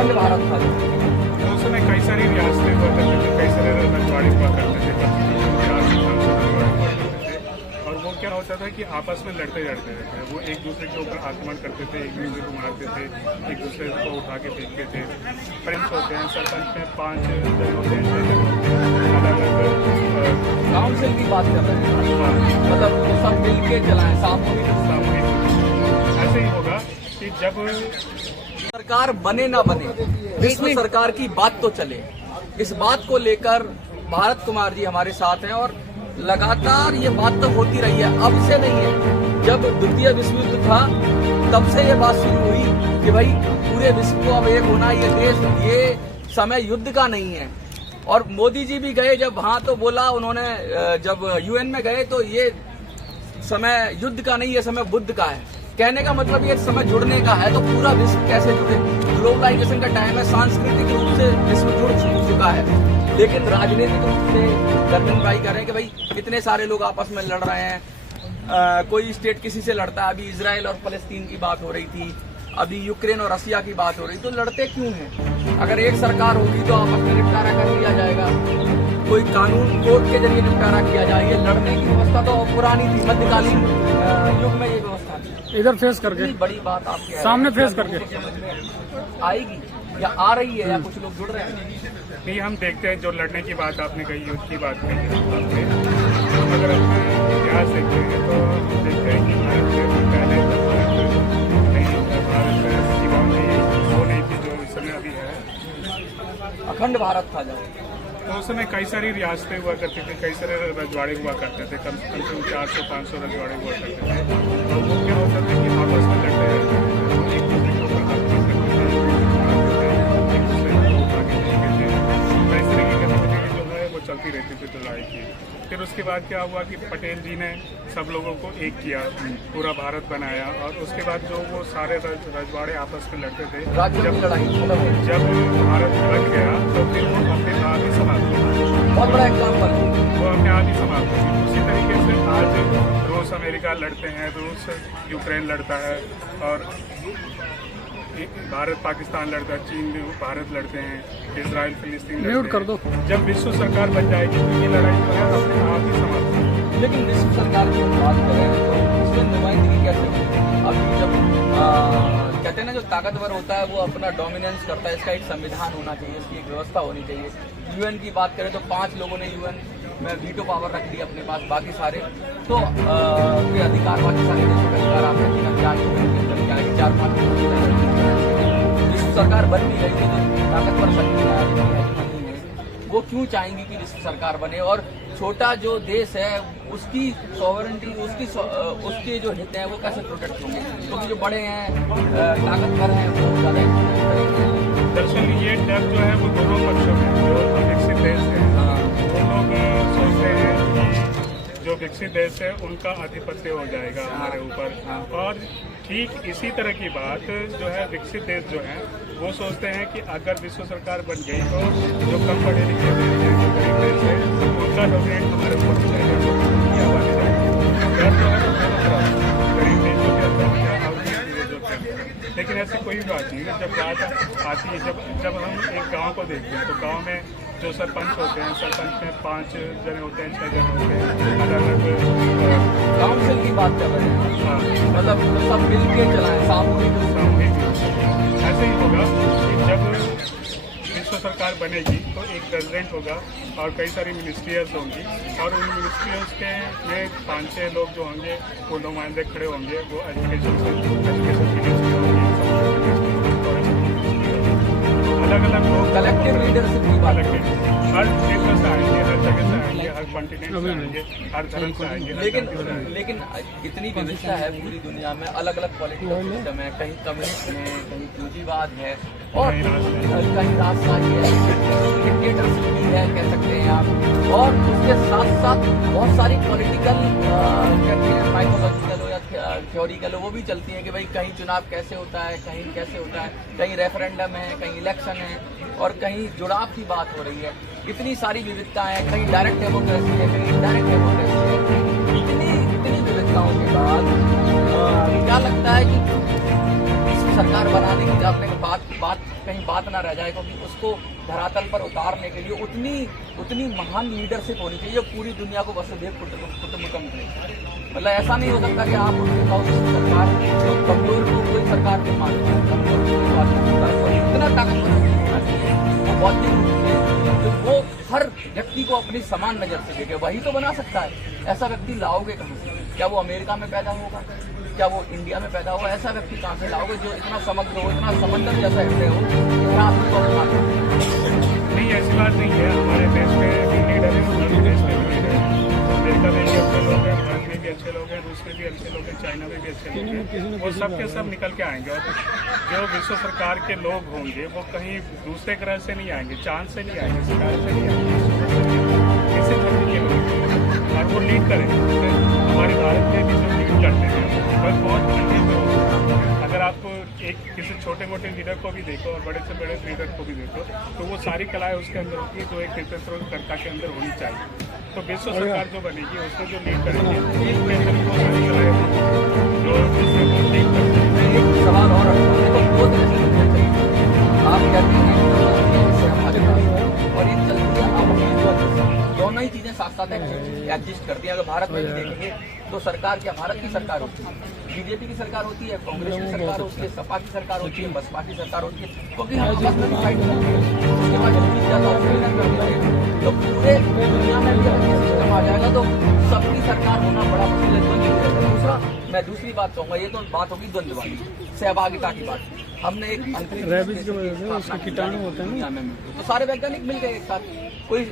अखंड भारत था। तो उस समय कई सारी रियासतें हुआ करते थे, कई सारे रजवाड़े हुआ करते थे, और वो क्या होता था कि आपस में लड़ते रहते थे। वो एक दूसरे के ऊपर आक्रमण करते थे, एक दूसरे को मारते थे, एक दूसरे को उठा के फेंकते थे। पंच होते हैं, सरपंच में 5 जन होते हैं, 6 जन होते हैं, अलग अलग काउंसिल की बात कर रहे हैं, मतलब वो सब मिल के चलाएं, सामूहिक। ऐसे ही होगा कि जब सरकार बने ना बने, विश्व सरकार की बात तो चले। इस बात को लेकर भारत कुमार जी हमारे साथ हैं और लगातार ये बात तो होती रही है, अब से नहीं है। जब द्वितीय विश्व युद्ध था तब से ये बात शुरू हुई कि भाई पूरे विश्व को अब एक होना, ये देश, ये समय युद्ध का नहीं है। और मोदी जी भी गए जब वहां तो बोला उन्होंने, जब यूएन में गए तो ये समय युद्ध का नहीं, ये समय बुद्ध का है। कहने का मतलब ये समय जुड़ने का है। तो पूरा विश्व कैसे जुड़े? ग्लोबलाइजेशन का टाइम है, सांस्कृतिक रूप से विश्व जुड़ चुका है, लेकिन राजनीतिक रूप से दरमिन भाई कह रहे हैं कि भाई कितने सारे लोग आपस में लड़ रहे हैं। कोई स्टेट किसी से लड़ता है। अभी इजराइल और फलस्तीन की बात हो रही थी, अभी यूक्रेन और रसिया की बात हो रही। तो लड़ते क्यों हैं? अगर एक सरकार होगी तो आपस में निपटारा कर लिया जाएगा, कोई कानून कोर्ट के जरिए निपटारा किया जाए। ये लड़ने की व्यवस्था तो पुरानी थी, मध्यकालीन युग में ये व्यवस्था थी। इधर फेस करके, बड़ी बात आपके सामने फेस करके आएगी या आ रही है, या कुछ लोग जुड़ रहे हैं? नहीं, हम देखते हैं जो लड़ने की बात आपने कही, युद्ध की बात कही है आपने, अगर अपने इतिहास देखते हैं तो हम देखते हैं कि भारत से पहले भारत की बाउंड्री वो नहीं थी जो इस समय अभी है। अखंड भारत था जब, तो उस समय कई सारी रियासतें हुआ करती थी, कई सारे रजवाड़े हुआ करते थे, कम से कम 400-500 रजवाड़े हुआ करते थे। और वो क्या होता था कि आपस में लड़ते रहते थे, एक दूसरे के ऊपर आक्रमण करते थे, एक दूसरे को उठा के फेंकते थे। तो इस तरह की गतिविधि जो है वो चलती रहती थी लड़ाई की। फिर उसके बाद क्या हुआ कि पटेल जी ने सब लोगों को एक किया, पूरा भारत बनाया, और उसके बाद जो वो सारे रजवाड़े आपस में लड़ते थे, जब भारत बन गया तो फिर वो अपने आप ही समाप्त हुआ। बहुत बड़ा एग्जाम्पल, वो अपने आप ही समाप्त हुई। उसी तरीके से आज रूस अमेरिका लड़ते हैं, रूस यूक्रेन लड़ता है, और भारत पाकिस्तान लड़ता है, चीन भी भारत लड़ते हैं, इजराइल फिलिस्तीन लड़ते हैं। जब विश्व सरकार बन जाएगी तो ये लड़ाई जो है अपने आप ही समाप्त होगी। लेकिन विश्व सरकार की बात करें तो उसमें नुमाइंदगी कैसे होगी? अभी जब कहते हैं ना, जो ताकतवर होता है वो अपना डोमिनेंस करता है। इसका एक संविधान होना चाहिए, इसकी एक व्यवस्था होनी चाहिए। यूएन की बात करें तो 5 लोगों ने यूएन में वीटो पावर रख दी अपने पास, बाकी सारे तो के अधिकार, बाकी सारे देशों के अधिकार आप रखिएगा क्या यूएन के अंदर क्या है, 4-5 विश्व सरकार बन भी रही है तो ताकतवर शक्ति है, वो क्यों चाहेंगी कि विश्व सरकार बने? और छोटा जो देश है उसकी सॉवरेंटी, उसके जो हित हैं वो कैसे प्रोटेक्ट होंगे? क्योंकि जो बड़े हैं, ताकतवर हैं, वो ज़्यादा दरअसल ये डर जो है वो दोनों पक्षों में, जो विकसित देश है वो लोग सोचते हैं कि जो विकसित देश है उनका आधिपत्य हो जाएगा हमारे ऊपर। और ठीक इसी तरह की बात जो है विकसित देश जो है वो सोचते हैं कि अगर विश्व सरकार बन गई तो जो कम पढ़े लिखे देश हैं, जो गरीब देश है, उनका डोमिनेट हमारे ऊपर हो जाएगा, तो उनकी आबादी जाएगी। डर जो है वो गरीब देशों के अंदर है और देशों के अंदर। लेकिन ऐसी कोई बात नहीं है। जब बात आती है, जब हम एक गाँव को देखते हैं तो गाँव में जो सरपंच होते हैं, सरपंच में 5 जन होते हैं, 6 जन होते हैं, अलग अलग काउंसिल की बात कर रहे हैं, मतलब सब मिल के चलाएं, सामूहिक। ऐसे ही होगा कि जब विश्व सरकार बनेगी तो एक प्रेसिडेंट होगा और कई सारी मिनिस्ट्रियल्स होंगी, और उन मिनिस्ट्रियल्स के में 5-6 लोग जो होंगे वो नुमाइंदे खड़े होंगे, वो एजुकेशन मिनिस्ट्री होंगी, अलग अलग लोग कलेक्टिव लीडरशिप की बात हर क्षेत्र से आएंगे, हर जगह से आएंगे, हर कॉन्टिनेंट से आएंगे, हर धर्म से आएंगे। लेकिन इतनी विविधता है पूरी दुनिया में, अलग अलग पॉलिटिकल सिस्टम है, कहीं कम्युनिस्ट है, कहीं पूंजीवाद है, और कहीं राजशाही है, डिक्टेटरशिप भी है कह सकते हैं आप। और उसके साथ साथ बहुत सारी पॉलिटिकल कहते हैं माइथोलॉजिकल या थ्योरी कह लो, वो भी चलती है कि भाई कहीं चुनाव कैसे होता है, कहीं कैसे होता है, कहीं रेफरेंडम है, कहीं इलेक्शन है, और कहीं जुड़ाव की बात हो रही है। इतनी सारी विविधताएं हैं, कहीं डायरेक्ट डेमोक्रेसी है, कहीं इनडायरेक्ट डेमोक्रेसी है। इतनी विविधताओं के बाद क्या लगता है कि सरकार बनाने की अपने कहीं बात ना रह जाए, क्योंकि उसको धरातल पर उतारने के लिए उतनी महान लीडरशिप होनी चाहिए पूरी दुनिया को वसुधैव कुटुंबकम करे। मतलब ऐसा नहीं हो सकता कि आप उनके पास सरकार जो कमजोर को कोई सरकार नहीं मानती, कमजोर को कोई बात नहीं करती, इतना ताकतवर होना चाहिए वो बौद्धिक रूप से कि वो हर व्यक्ति को अपनी समान नजर से देखे, वही तो बना सकता है। ऐसा व्यक्ति लाओगे कहाँ से? क्या वो अमेरिका में पैदा होगा, क्या वो इंडिया में पैदा होगा? ऐसा व्यक्ति कहाँ से लाओगे जो इतना समग्र हो, इतना समंदर जैसा हृदय हो, इतना नहीं, ऐसी बात नहीं है। हमारे देश में भी लीडर है, हमारे देश में भी लीडर है। अमेरिका में भी अच्छे लोग हैं, भारत में भी अच्छे लोग हैं, रूस में भी अच्छे लोग हैं, चाइना में भी अच्छे लोग हैं। वो सब के सब निकल के आएंगे। और जो विश्व सरकार के लोग होंगे वो कहीं दूसरे ग्रह से नहीं आएंगे, चांद से नहीं आएंगे, सितारे से नहीं आएंगे, किसी धरती के लोग, और वो लीड करेंगे। हमारे भारत में भी जो लीड करते हैं बस बहुत अच्छे लोग। अगर आपको एक किसी छोटे मोटे लीडर को भी देखो और बड़े से बड़े लीडर को भी देखो तो वो सारी कलाएं उसके अंदर होती है जो एक नेतृत्वकर्ता के अंदर होनी चाहिए। तो विश्व सरकार जो बनेगी उसमें जो लीड करेंगे उसके अंदर वो सारी कलाएं होंगी जो जिससे वो लीड करते हैं। एक सवाल और आप कहते हैं हमारे पास और ये चलती है, दोनों ही चीजें साथ साथ एग्जिस्ट करती हैं। अगर भारत में भी देखेंगे तो सरकार क्या भारत की सरकार होती है, बीजेपी की सरकार होती है, कांग्रेस की सरकार होती है, सपा की सरकार होती है, बसपा की सरकार होती है, क्योंकि हम आपस में फाइट करते हैं। उसके बाद जब जीत जाता है फिर कर देते हैं। तो पूरे दुनिया में भी अगर ये सिस्टम आ जाएगा तो सबकी सरकार होना बड़ा मुश्किल है। दूसरा मैं दूसरी बात कहूँगा, ये तो बात होगी द्वंद्व वाली, सहभागिता की बात। हमने एक अंतरिक्ष कीटाणु होते हैं दुनिया में, तो सारे वैज्ञानिक मिल गए एक साथ, कोई